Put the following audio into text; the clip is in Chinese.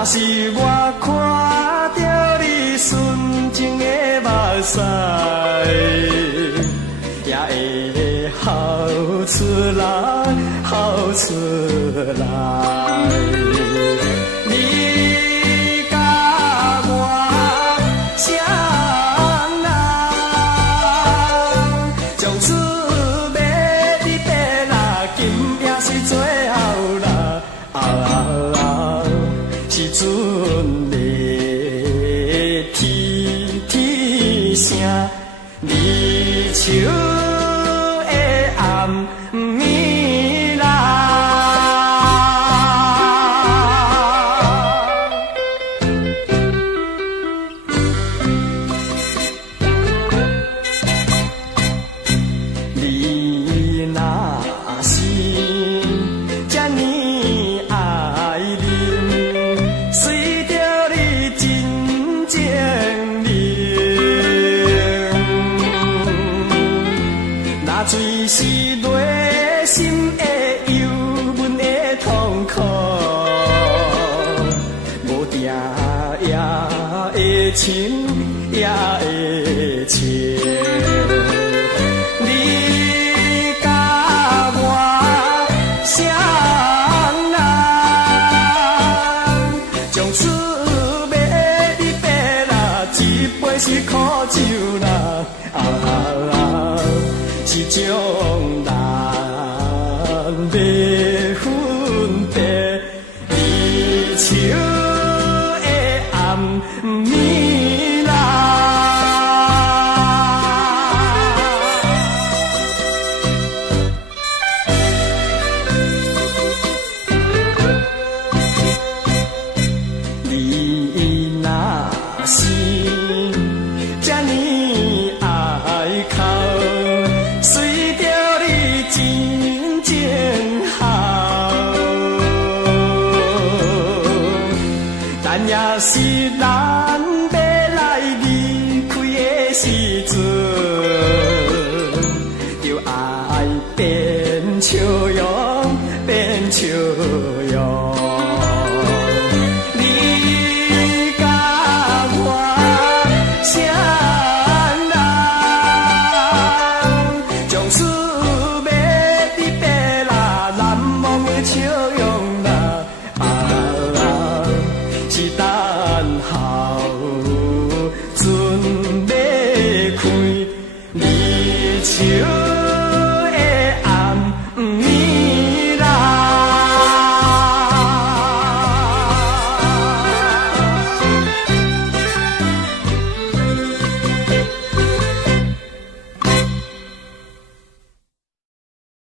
若是我看到你纯情的目屎，也会哭出来，哭出来。你甲我谁人，从此要你白啦，今夜是最后啦。时阵要天天声，离愁的暗暝啦。你若是这呢爱你，随着你真情灵，那水是内心的忧闷的痛苦，无定也会情，也会情。你甲我谁人，从此要你白啦，一杯是苦酒啦，是将咱要分别，离愁的暗暝啦。你若是这呢爱哭，随着你真情好，但也是咱要来离开的时阵，就爱变笑容，变笑容。